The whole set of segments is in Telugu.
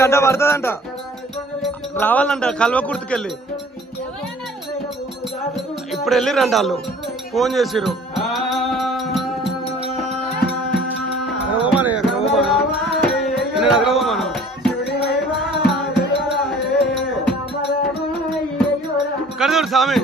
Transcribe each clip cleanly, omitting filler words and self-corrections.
గంట పడుతుందంట రావాలంట కల్వకుర్తికెళ్ళి ఇప్పుడు వెళ్ళిరంట వాళ్ళు ఫోన్ చేసిరు ఇక్కడ చూడు స్వామి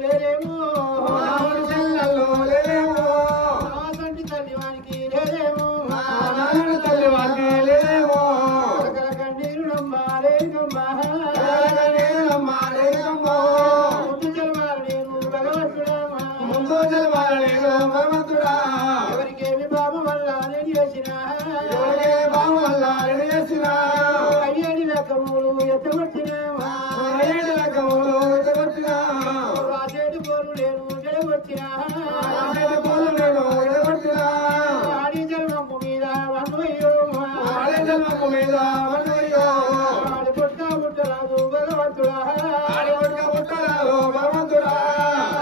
Lele mo పోలు నేను జడగొచ్చినా ఆడి జన్మము మీద వన్నయ్యో ఆడి పుట్ట పుట్టరాదు భగవంతుడా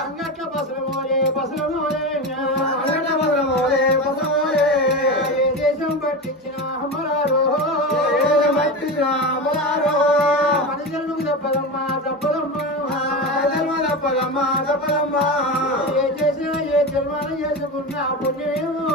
అంగట్ల పసలమోలే ఏ దేశం పట్టించిన అమరారో మనుషులకు తప్పదమ్మా ఏ చేసినా ఏ జన్మన చేసుకున్నా పుణ్యమేమో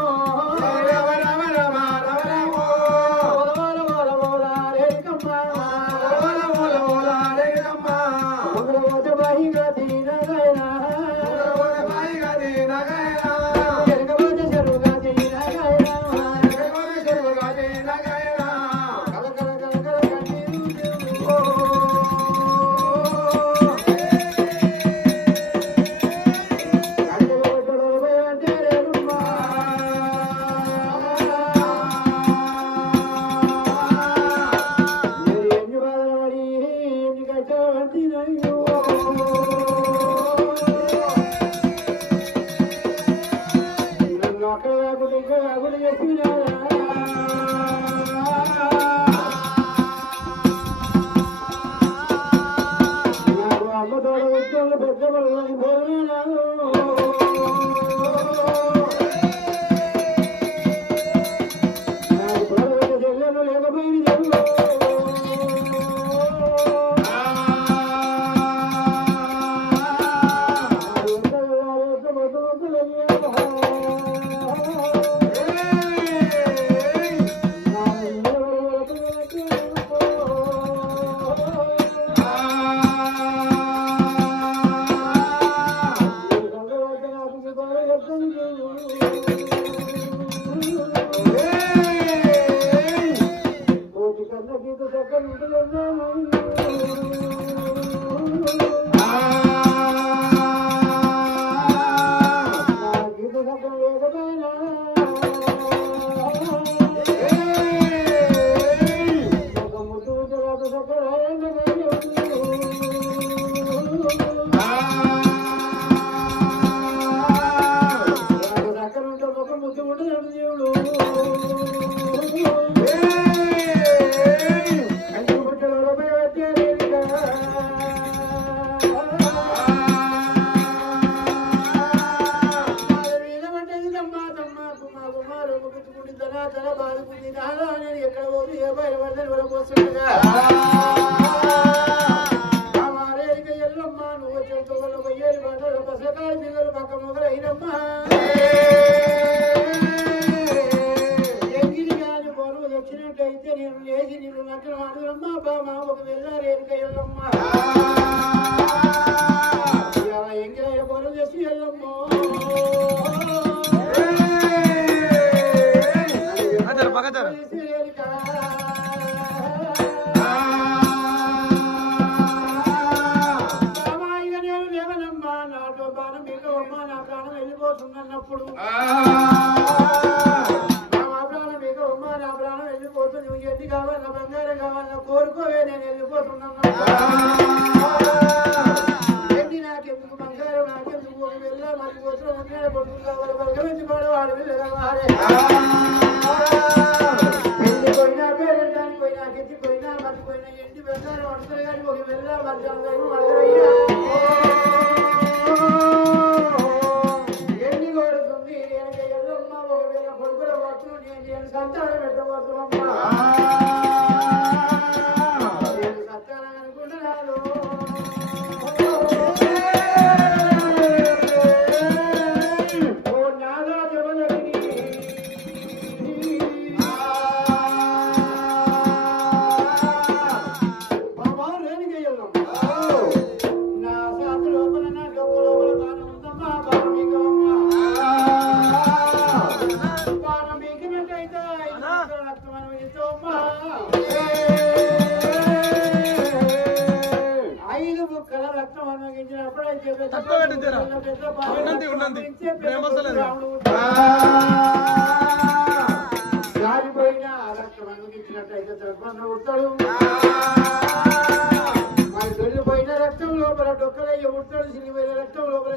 రక్తం లోపల డొక్కలయ్య ఉడతాడు సిరిపోయిన రక్తం లోపల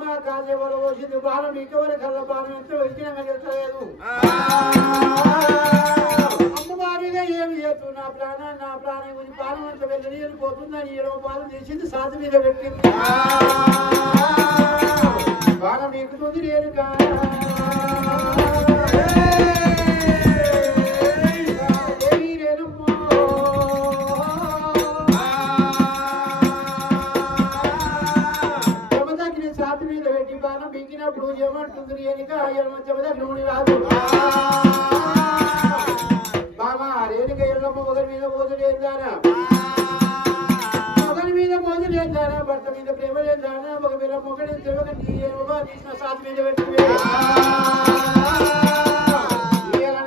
ఎల్లమ్మ కాసేవాడు వచ్చింది బాణం ఇంకెవరి కళ్ళ బాణం ఎంత వచ్చినాక చెప్తలేదు అమ్మవారిగా ఏమి చేస్తూ నా ప్రాణం గురించి బాణం అంత వెళ్ళని వెళ్ళిపోతుందని 20 బాణం తీసింది సాధు మీద పెట్టింది బాణం ఎక్కుతుంది నేను సాధు మీద పెట్టి బాణం పీకినప్పుడు ఏమంటుంది రేణుక చెమదకి నూనె రాదు బాబా రేణుక ఎల్లమ్మ ఒకరి మీద మోదులేదానా ఒకరి మీద మోదులేదానా భర్త మీద ప్రేమ లేదానా ఒక పిల్ల మొగడి తెలియక తీసిన సాధు మీద పెట్టి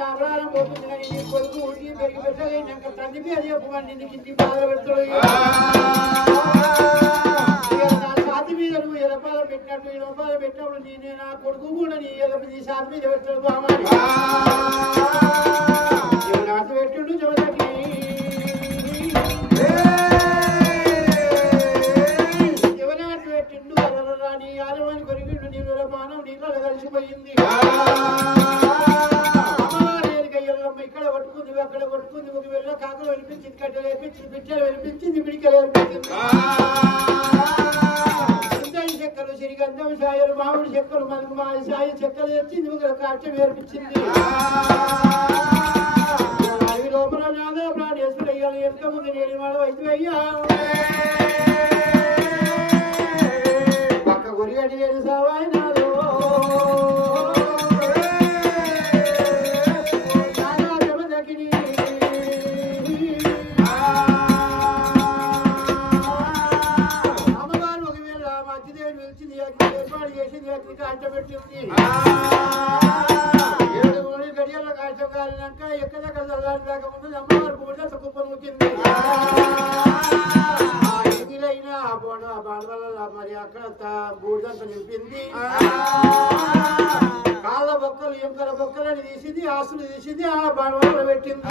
నా ప్రాణం పోతుంది కానీ నీ కొడుకు ఉడికి పెరిగి పెట్టలేక తండ్రి మీద చెప్పమండి నీకు ఇంటి బాధ పెడతాడు సాధు మీద నువ్వు ఎలపాలు పెట్టినట్టు 20 రూపాయలు పెట్టినప్పుడు నేనే నా కొడుకు కూడా నీ సాధు మీద పెట్టాడు బామా నాటు పెట్టిండు చెమదకి ఎవనాటు పెట్టిండు కదలరా నీ ఆలవాని కొరికిండు నీళ్ళ బాణం నీళ్ళ కలిసిపోయింది ఎల్లమ్మ ఇక్కడ పట్టుకుంది అక్కడ పట్టుకుంది ఒక వెళ్ళ కాకలు వెలిపించింది కట్టెలు వేపించింది పిచ్చలు వెలిపించింది పిడికలు వెలిపించింది చెక్కలు సిరిగంధం సాయలు మామిడి చెక్కలు మనకు మా సాయి చెక్కలు తెచ్చింది ఒక కాట్యం వేర్పించింది అవి లోపల నాదా ప్రాణేశ్వర అయ్యాలి ఎంత ముందు నేను వాళ్ళ వయసు అయ్యా పక్క గురిగడి నేను సావాయి నాదో ఏర్పాటు చేసింది కాంట పెట్టింది 7 గడియల కాంటం కాలినాక ఎక్కడెక్కడ చల్లారి దాకా ఉన్నది అమ్మవారు కూడా కుప్పను ముట్టింది ఇదిలైనా బాణవల్ల మరి అక్కడ బూడిదంత నింపింది కాళ్ళ బొక్కలు ఎంకల బొక్కలని తీసింది ఆస్తులు తీసింది ఆ బాణవల్ల పెట్టింది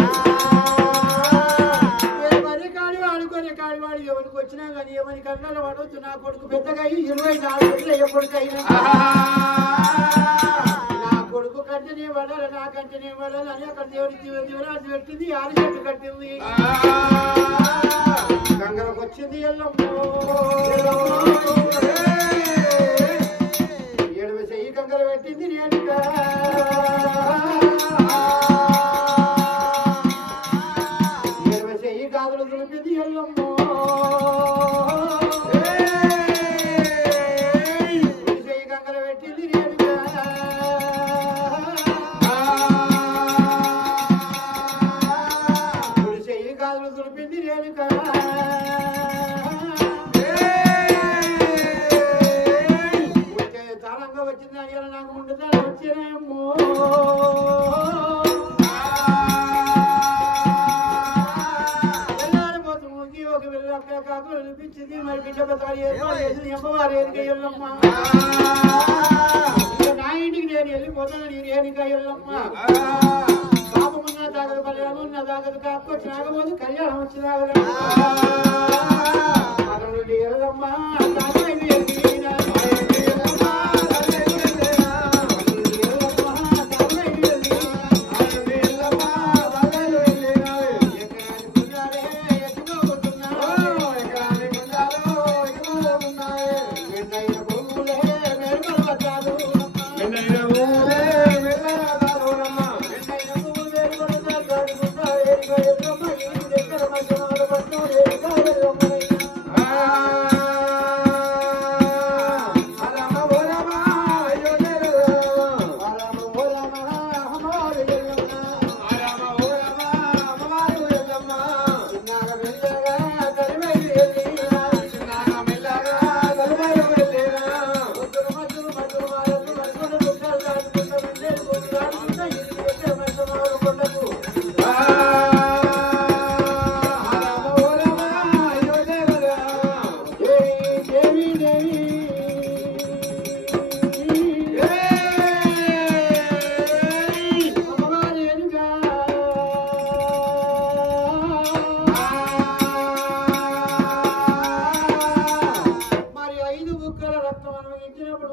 మరి కాడివాడు కొన్ని కాడివాడు ఎవరికి వచ్చినా కానీ ఎవరి కన్నాలు పడవచ్చు నా కొడుకు పెద్దగా 24 ఎప్పటికైనా నా కొడుకు కంటనే పడాలి నా కంటనే పడాలి అని అక్కడ దేవుడికి దేవురాజు పెట్టింది 6 చెట్లు కట్టింది గంగలకు వచ్చింది ఎల్లమ్మ 7 చెయ్యి గంగలు పెట్టింది రేణుక కాదులు దులిపింది ఎల్లమ్మ చెయ్యి గంగలు పెట్టింది రేణుక చెయ్యి కాదులు దులిపింది రేణుక తాళంగా వచ్చింది అయ్యాల నాకు ముందుతాను వచ్చేనేమో ఒక వెళ్ళి అక్కడ కాకులు వినిపించింది మరి బిడ్డ పత్రాలు ఏర్పాటు చేసింది అమ్మవారు రేణుక ఎల్లమ్మ నా ఇంటికి నేను వెళ్ళిపోతాను నీ రేణుక ఎల్లమ్మ పాపమున్నా తాగదు కళ్యాణం ఉన్నా తాగదు కాకపోతే నాగబోదు కళ్యాణం వచ్చి తాగదు ఎల్లమ్మ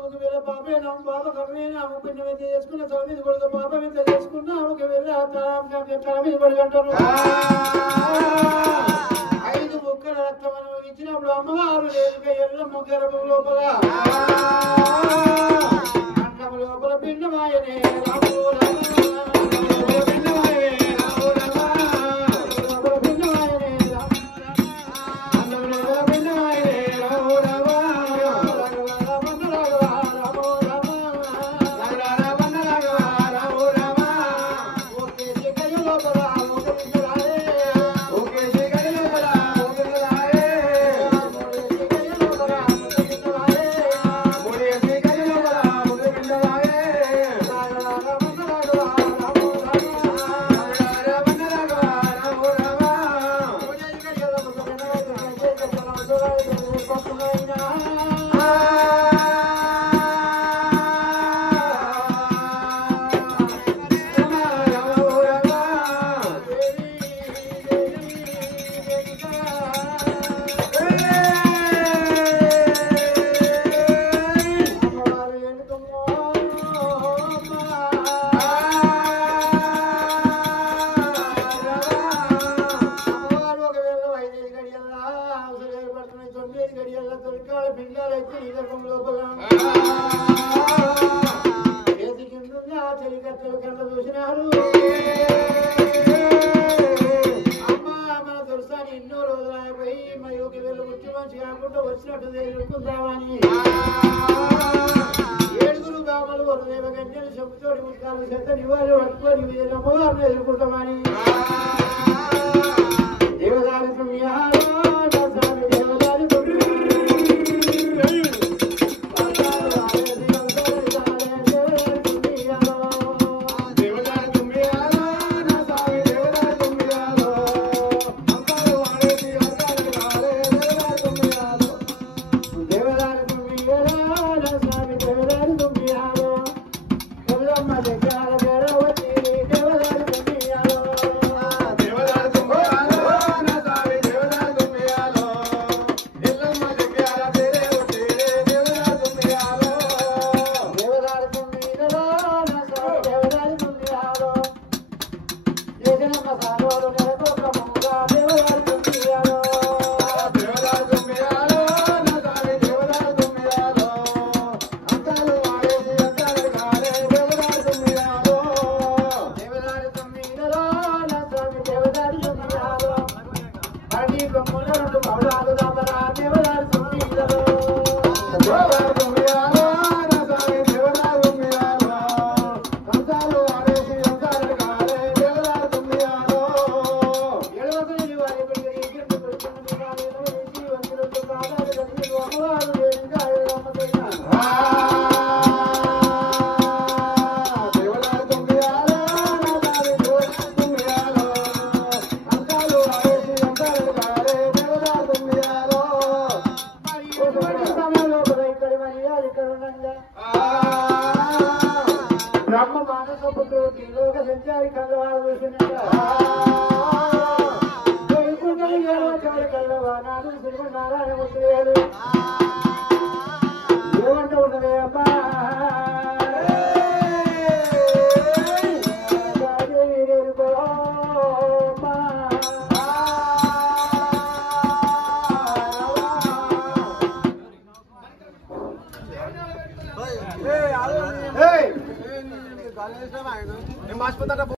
ఒకవేళ పాపేనా పాప కర్మేనా పుణ్యం ఎంత చేసుకున్న తల మీద కొడుకు పాపం ఎంత చేసుకున్నా ఒకవేళ తల మీద పడుకుంటారు 5 ముక్కల రక్తం అనుభవించినప్పుడు అమ్మవారు లేదుగా ఎల్లమ్మ గర్భం లోపల అన్నం లోపల పిండమాయనే రాము